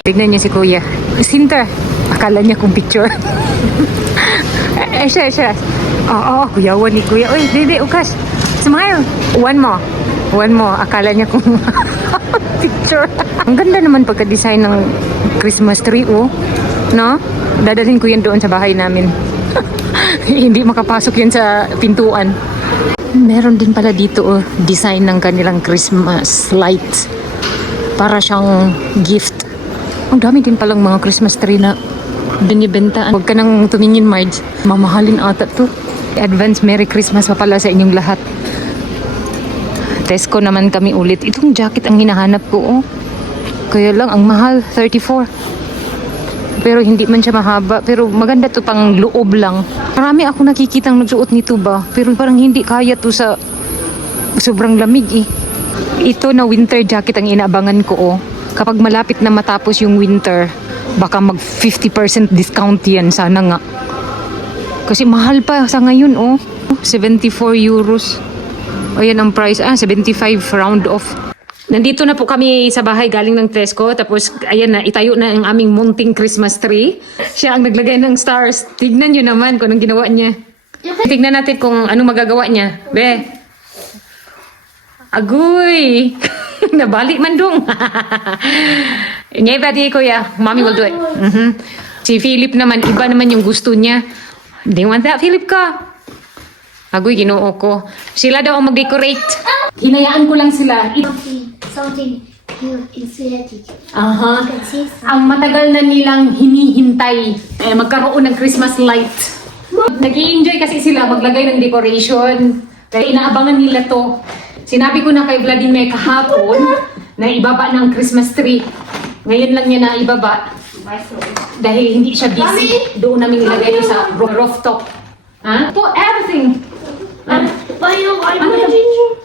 Tignan niyo si Kuya. Sinter. Akala niya kung picture. Siya. Oo, kuyawan ni Kuya. Uy, dede, ukas. Smile. One more. Akala niya kung picture. Ang ganda naman pagka-design ng Christmas tree, oh. No? Dadalhin ko yan doon sa bahay namin. Hindi makapasok yan sa pintuan. Meron din pala dito, oh, design ng kanilang Christmas lights. Para siyang gift. Ang dami din palang mga Christmas tree na binibenta. Huwag ka nang tumingin, Marge. Mamahalin ata to. Advance Merry Christmas pa pala sa inyong lahat. Tesco naman kami ulit. Itong jacket ang hinahanap ko, oh. Kaya lang, ang mahal, 34. Pero hindi man siya mahaba. Pero maganda to pang loob lang. Marami ako nakikitang nagsuot nito ba. Pero parang hindi kaya to sa sobrang lamig, eh. Ito na winter jacket ang inaabangan ko, oh. Kapag malapit na matapos yung winter, baka mag 50% discount yan. Sana nga. Kasi mahal pa sa ngayon, oh. 74 euros. O yan ang price. 75 round off. Nandito na po kami sa bahay galing ng Tesco. Tapos, ayan na, itayo na ang aming munting Christmas tree. Siya ang naglagay ng stars. Tignan nyo naman kung anong ginawa niya. Tignan natin kung anong magagawa niya. Be. Agoy! Nabalik man dong. Ngayon ba di Kuya? Mommy will do it. Si Philip naman, iba naman yung gusto niya. Di want that, Philip ka. Agoy, ginoo ko. Sila daw ang mag-decorate. Hinayaan ko lang sila. Something insulated. Aha. Ang matagal na nilang hinihintay. Magkaroon ng Christmas light. Nag-i-enjoy kasi sila maglagay ng decoration. Kaya inaabangan nila to. Sinabi ko na kay Vladimir kahapon na ibaba ng Christmas tree. Ngayon lang niya na ibaba. Dahil hindi siya busy. Doon namin ilagay ito sa rooftop. Ha? For everything.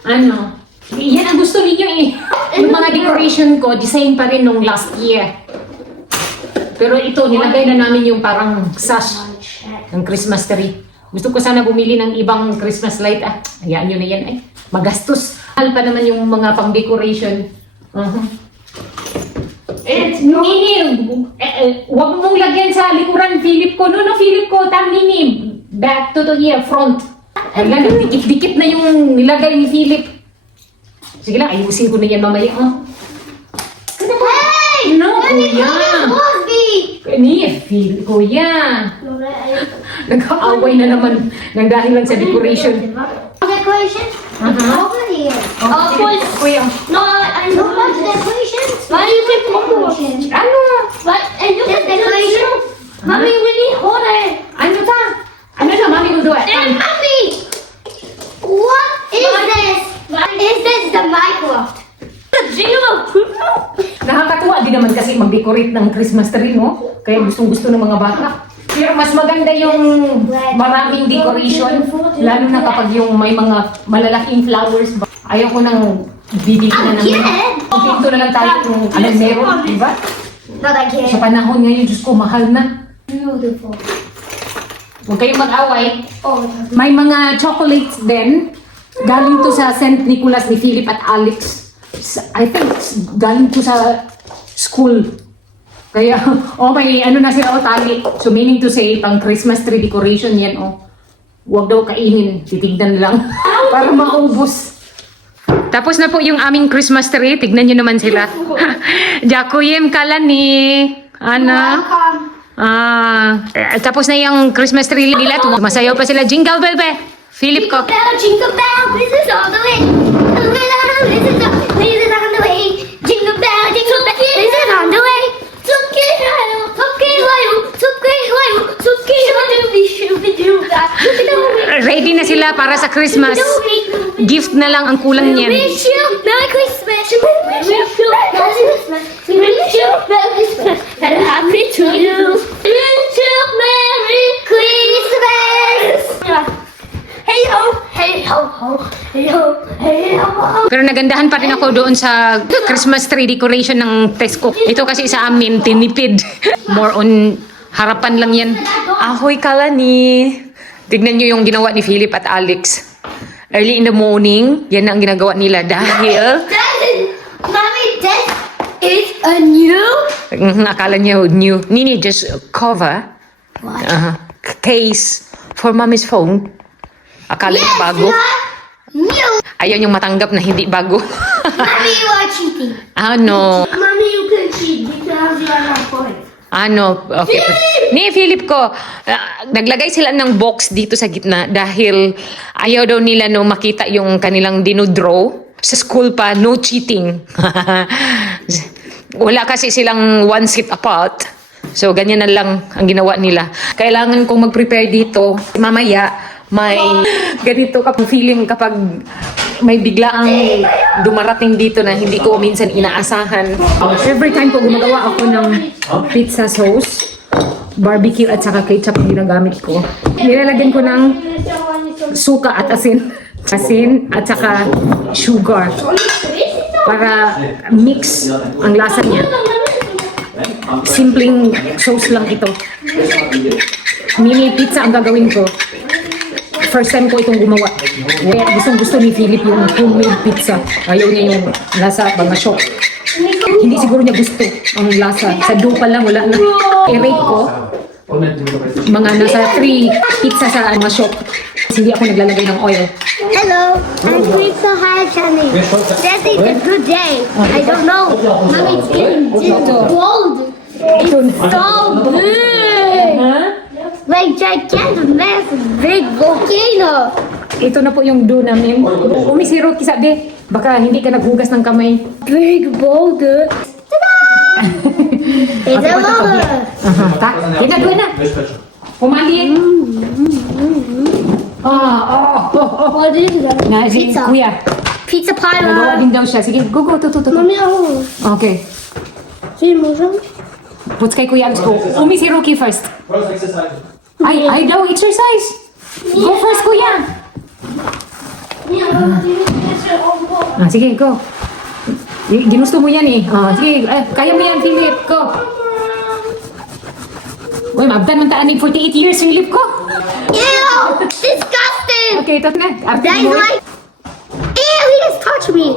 Ano? Yan ang gusto niyo, eh. Yung mga decoration ko, design pa rin nung last year. Pero ito, nilagay na namin yung parang sash ng Christmas tree. Gusto ko sana bumili ng ibang Christmas light. Hayaan nyo na yan. Ay, magastos. Mahal pa naman yung mga pang-decoration. Nini, huwag mong lagyan sa likuran, Philip ko. No, Philip ko. Nini, back to the here, front. Alam, dikit-dikit na yung nilagay ni Philip. Sige lang, ayusin ko na yan mamaya. Hey! No, Kuya. Ni, Philip, Kuya. Nag-aaway na naman ng dahilan sa decoration. Decorations? Over here. Kuya. No, I don't like decorations. Why do you think decorations? Ano? What? And you think decorations? Mommy, we need order. Ano ta? Ano na, Mommy will do it. And Mommy! What is this? Is this the Minecraft? Nakakatuwa din naman kasi mag-decorate ng Christmas tree, no? Kaya gustong-gusto ng mga bata. Pero mas maganda yung maraming decoration, lalo na kapag yung may mga malalaking flowers. Ayaw ko nang bibili na naman. Pinto na lang tayo kung anong meron, di ba? Not again. Sa panahon ngayon, Diyos ko, mahal na. Beautiful. Huwag kayong mag-away. Oh, May mga chocolates din. Galing to sa St. Nicholas ni Philip at Alex. I think galing to sa school. Kaya, may ano na sila, tali. So meaning to say, pang Christmas tree decoration yan, Huwag daw kainin. Titignan lang. Para maubos. Tapos na po yung aming Christmas tree. Tignan nyo naman sila. Jakuyem kala ni Ana. Tapos na yung Christmas tree nila. Masayaw pa sila. Jingle bell be. Philip ko. Jingle bell, this is all the way. This is on the way. Jingle bell, this is on the way. Ready na sila para sa Christmas. Gift na lang ang kulang niyan. Merry Christmas. Merry Christmas. Merry Christmas. And happy to you. Merry Christmas. Hey ho, hey ho ho, hey ho, hey ho. Pero nagandahan pa rin ako doon sa Christmas tree decoration ng Tesco. Ito kasi sa amin, tinipid. More on harapan lang yan. Ahoy kalani. Tignan nyo yung ginawa ni Philip at Alex. Early in the morning, yan ang ginagawa nila dahil... Mommy, this is A new? Akala niya new. Nini, just cover. What? Case for mommy's phone. Akala niya bago. New. Ayaw niyang matanggap na hindi bago. Mommy, you are cheating. Ano? Mommy, you can cheat because you are not point. Ano? Okay. Ni Philip ko, naglagay sila ng box dito sa gitna dahil ayaw daw nila no makita yung kanilang dinodraw. Sa school pa, no cheating. Wala kasi silang one seat apart. So, ganyan na lang ang ginawa nila. Kailangan kong mag-prepare dito. Mamaya, may ganito kapag feeling kapag may biglaang dumarating dito na hindi ko minsan inaasahan. Every time po gumagawa ako ng pizza sauce, barbecue at saka ketchup ang ginagamit ko. Nilalagyan ko ng suka at asin. Asin at saka sugar para mix ang lasa niya. Simpleng sauce lang ito. Mini pizza ang gagawin ko. First time ko itong gumawa. Gustong gusto ni Philip yung homemade pizza. Ayaw niya yung lasa bangasok. Hindi siguro niya gusto ang lasa. Sa dough pa lang, wala na. I-rate ko. Mga nasa 3 pizza sa shop. Hindi ako naglalagay ng oil. Hello, I'm Pizza High Channel. Today is a good day. I don't know. Mommy, it's getting gold. It's so big. Like gigantic, massive, big volcano. Ito na po yung dough namin. Umisiro kisabi. Baka hindi ka naghugas ng kamay. Big boulder. It's a boulder. Ta? Tingnan na. Pumali. What is that? Na, si Pizza. Kuya. Pizza Nagawa pie. din daw siya. Sige, go. Mommy, oh. Okay. See, Moshe? Puts kay Kuya. Go. Si Rocky first. First exercise. Ay daw, exercise. Go first, Kuya. Sige, go. Ginusto mo yan eh. Sige, kaya mo yan, Philip. Go. Uy, mabdan man taan 48 years, Philip ko. Ew! Disgusting! Okay, ito na. After That is mo, like. Ew, he just touched me.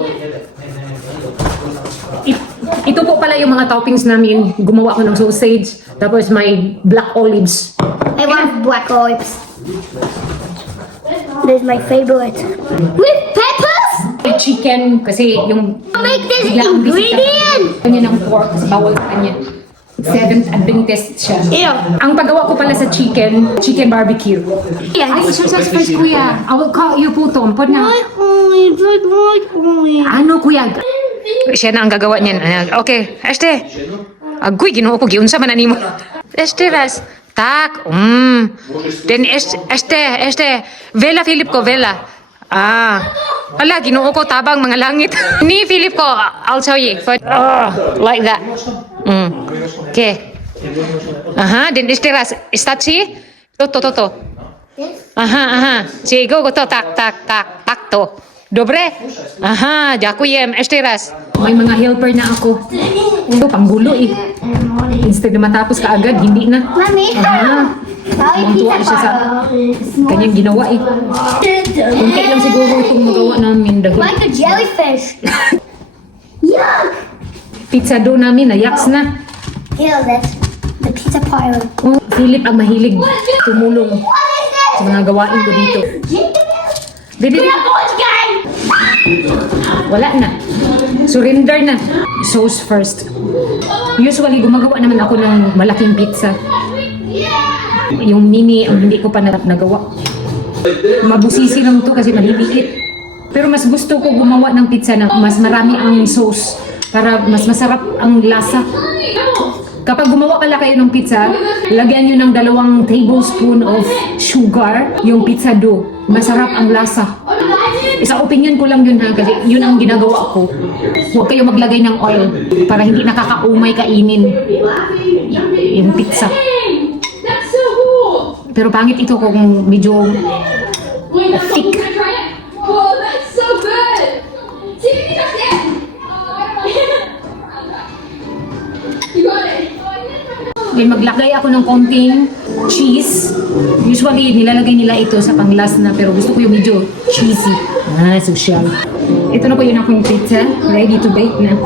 ito po pala yung mga toppings namin. Gumawa ko ng sausage. Tapos may black olives. I want black olives. This is my favorite. With peppers? May chicken kasi yung Make this biglaang bisita. ingredient! Kanya ng pork kasi bawal sa kanya. Seventh Adventist siya. Ew. Ang paggawa ko pala sa chicken barbecue. Yeah, Ay, exercise first, Kuya. I will call you po, Tom. Pod na. White olives, like white olives. Ano, Kuya? Siya na ang gagawa niyan. Okay, este. Agoy, ginoo ko. Giunsa man animo. Este, ras. Tak. Then, este. Vela, Philip ko, vela. Ala, ginoo ko, tabang mga langit. Ni, Philip ko, I'll tell you. But, like that. Okay. Then, este, ras. Istachi? To. Sige, go, to. Tak, to. Dobre? Dziękuję. Jeszcze raz. May mga helper na ako. Ito, panggulo eh. Instead na matapos ka agad, hindi na. Mommy. Mommy, Tuwa siya sa kanyang ginawa eh. Kunti lang siguro itong magawa namin dahil Like a jellyfish. Yuck! pizza dough namin, nayaks na. Ew, that's the pizza pie. Philip ang mahilig tumulong What is this? sa mga gawain ko dito. Didi, wala na. Surrender na. Sauce first. Usually, gumagawa naman ako ng malaking pizza. Yung mini, ang hindi ko pa nagawa. Mabusisi lang to kasi maliliit. Pero mas gusto ko gumawa ng pizza na mas marami ang sauce para mas masarap ang lasa. Kapag gumawa pala kayo ng pizza, lagyan nyo ng 2 tablespoon of sugar yung pizza dough. Masarap ang lasa. Sa opinion ko lang yun ha, kasi yun ang ginagawa ko. Huwag kayo maglagay ng oil para hindi nakakaumay kainin yung pizza. Pero pangit ito kung medyo thick. Oh, that's so good. You got it. Then maglagay ako ng konting cheese. Usually nilalagay nila ito sa panglas na pero gusto ko yung medyo cheesy. Social. Ito na po yun akong pizza. Ready to bake na.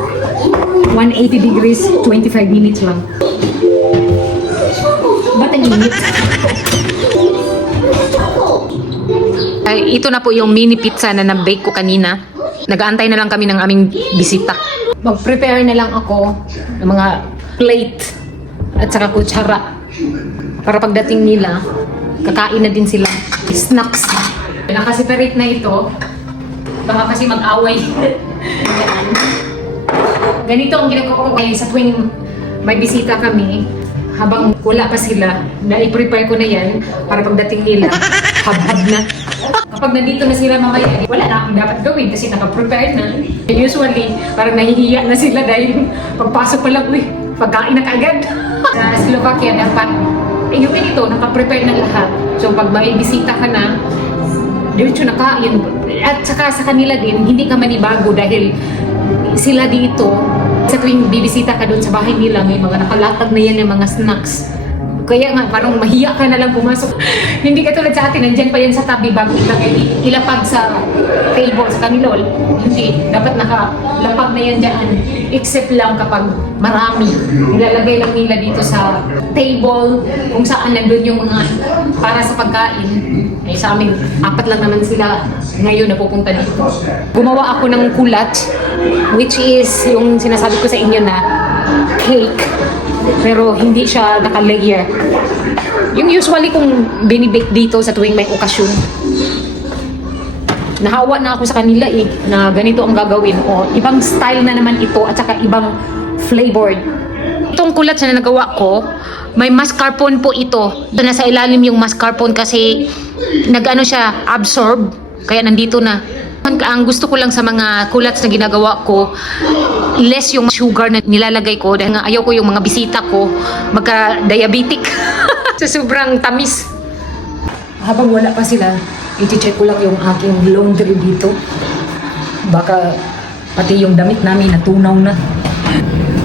180 degrees, 25 minutes lang. Ba't ang init? Ay, ito na po yung mini pizza na na-bake ko kanina. Nag-aantay na lang kami ng aming bisita. Mag-prepare na lang ako ng mga plate at saka kutsara. Para pagdating nila, kakain na din sila. Snacks. Nakaseparate na ito. Baka kasi mag-away. Ganito ang ginagawa ko ngayon sa tuwing may bisita kami. Habang wala pa sila, na-prepare ko na yan para pagdating nila, habhab na. Kapag nandito na sila mamaya, wala na akong dapat gawin kasi naka-prepare na. Usually, parang nahihiya na sila dahil pagpasok pa lang, uy, pagkain na kaagad. Sa Slovakia, dapat, yung ganito, naka-prepare na lahat. So, pag may bisita ka na, diretso na kain. At saka sa kanila din, hindi ka manibago dahil sila dito, sa tuwing bibisita ka doon sa bahay nila, may mga nakalatag na yan ng mga snacks. Kaya nga, parang mahiya ka na lang pumasok. Hindi ka tulad sa atin, nandyan pa yan sa tabi bago ilapag sa table sa kanila. Hindi, dapat nakalapag na yan dyan. Except lang kapag marami. Nilalagay lang nila dito sa table kung saan nandun yung mga para sa pagkain. Eh, sa amin, 4 lang naman sila ngayon na pupunta dito. Gumawa ako ng kulat, which is yung sinasabi ko sa inyo na cake. Pero hindi siya naka-layer. Yung usually kung binibake dito sa tuwing may okasyon. Nahawa na ako sa kanila na ganito ang gagawin. O, ibang style na naman ito at saka ibang flavored. Itong kulat na nagawa ko, may mascarpone po ito. Ito na sa ilalim yung mascarpone kasi nag-ano siya, absorb. Kaya nandito na. Ang gusto ko lang sa mga kulats na ginagawa ko, less yung sugar na nilalagay ko dahil nga ayaw ko yung mga bisita ko magka-diabetic sa sobrang tamis. Habang wala pa sila, i-check ko lang yung aking laundry dito. Baka pati yung damit namin natunaw na.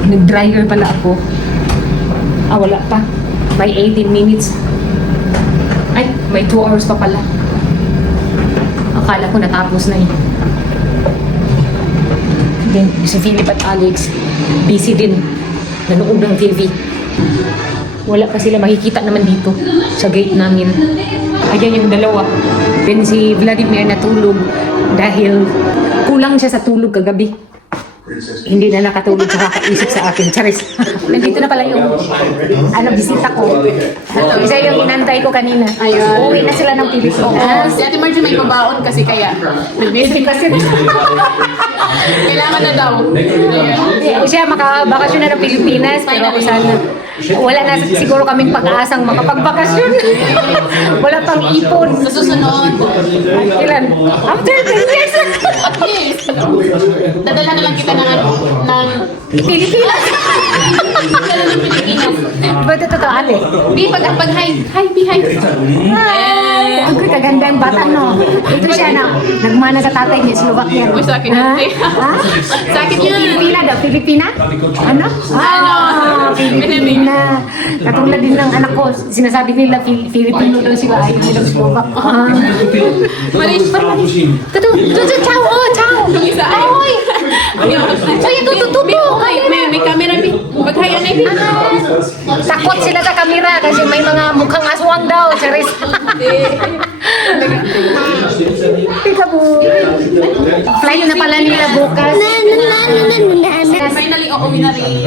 Nag-dryer pala ako. Wala pa. May 18 minutes. Ay, may 2 hours pa pala. Akala ko natapos na Then, si Philip at Alex, busy din. Nanood ng TV. Wala pa sila makikita naman dito sa gate namin. Ayan yung dalawa. Then si Vladimir natulog dahil kulang siya sa tulog kagabi. Hindi na nakatulog sa kakaisip sa akin. Charis. Nandito na pala yung bisita ko. Isa yung inantay ko kanina. Ayun. Uwi na sila ng Pilipinas. Si Ate Margie may pabaon kasi kaya. Nag-visit kasi. Kailangan na daw. Ayun. Siya makabakasyon na ng Pilipinas. Pero ako sana, wala na siguro kaming pag-aasang makapagbakasyon. Wala pang ipon. Sa susunod. Kailan? After 10 years. Yes. Dadala na lang kita ng Pilipinas. Dadala ng Pilipinas. Ba't ito to, ate? Di, pag hi. Hi, be hi. Ay, ang kaganda ang bata, no? Ito siya na, nagmana sa tatay niya, Slovakia. Uy, sa akin Ha? yun. Ha? Sa akin yun. Pilipina daw, Pilipina? Ano? Pilipina. Katulad din ng anak ko, sinasabi nila Filipino daw sila, ayaw nilang Slovak. Maris. Tutu, ciao, oh, ciao. Yung isa ay. Ay, ay, tutu. May camera, Bi. Mag-hi, anay, Bi. Takot sila sa kamera kasi may mga mukhang aswang daw, Charis. Peekaboo. Flight na pala nila bukas. Finally, uuwi na rin.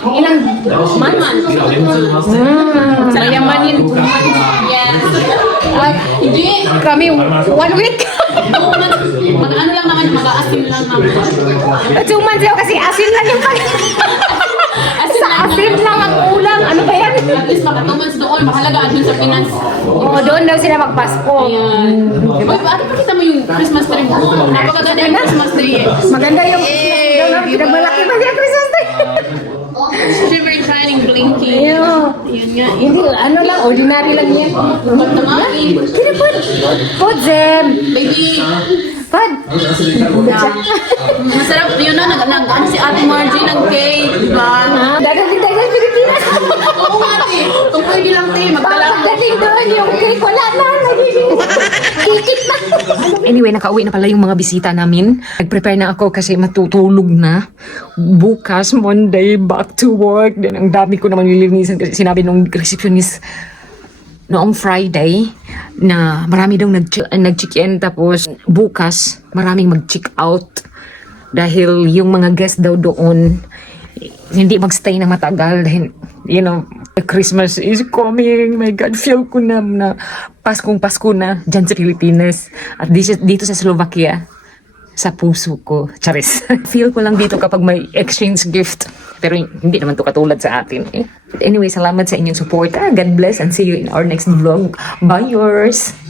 Ilang Man. mayamanin. Yes. Hindi. Kami 1 week. Mag-ano lang naman, mag-aasim lang naman. 2 months ako kasi asin lang yung pag... Asim Sa lang asin lang ang ulam. Ano ba yan? At least maka 2 months doon, mahalaga dun sa Pinas. Oo, doon daw sila magpasko. Ayan. Uy, bakit pakita mo yung Christmas tree mo? Napakaganda yung Christmas tree eh. Maganda yung... Yay! Pinagmalaki ba siya Christmas tree? Shimmering, shining, blinking. Ayun. Yun nga. Hindi, ano lang, ordinary lang yan. Tamain. Kinapod. Pod, Zem. Baby. Pod. Masarap yun na, ano si Ate Margie nag-cake, di ba? Dagang Pilipinas. Oo nga, te. Kung pwede lang, te, magdala. Pagdating doon, yung cake, wala na. Nagiging Anyway, nakauwi na pala yung mga bisita namin. Nag-prepare na ako kasi matutulog na. Bukas, Monday, back to work. Then ang dami ko naman lilinisan kasi sinabi nung receptionist noong Friday na marami daw nag-check-in tapos bukas maraming mag-check out dahil yung mga guest daw doon hindi magstay na matagal dahil, you know, Christmas is coming. My God, feel ko na Pasko na dyan sa Pilipinas at dito sa Slovakia sa puso ko. Charis. Feel ko lang dito kapag may exchange gift. Pero hindi naman to katulad sa atin eh. Anyway, salamat sa inyong support. God bless and see you in our next vlog. Bye yours!